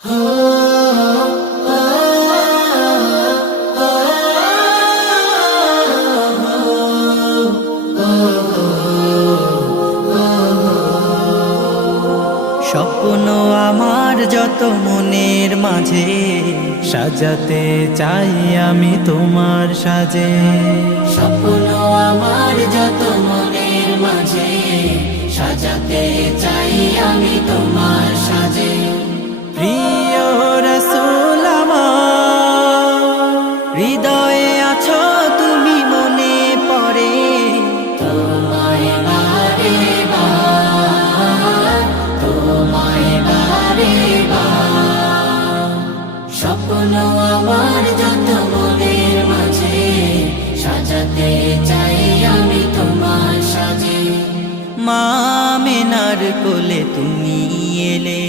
স্বপ্ন আমার যত মনের মাঝে সাজাতে চাই আমি তোমার সাজে। স্বপ্ন আমার যত মনের মাঝে সাজাতে চাই আমি তোমার সাজে। প্রিয় রাসূল আমার, হৃদয়ে আছো তুমি, মনে পড়ে তোমায় বারে বার, তোমায় বারে বার। স্বপ্ন আমার যত মনের মাঝে সাজাতে চাই আমি তোমার সাজে। মা আমিনার কোলে তুমি এলে,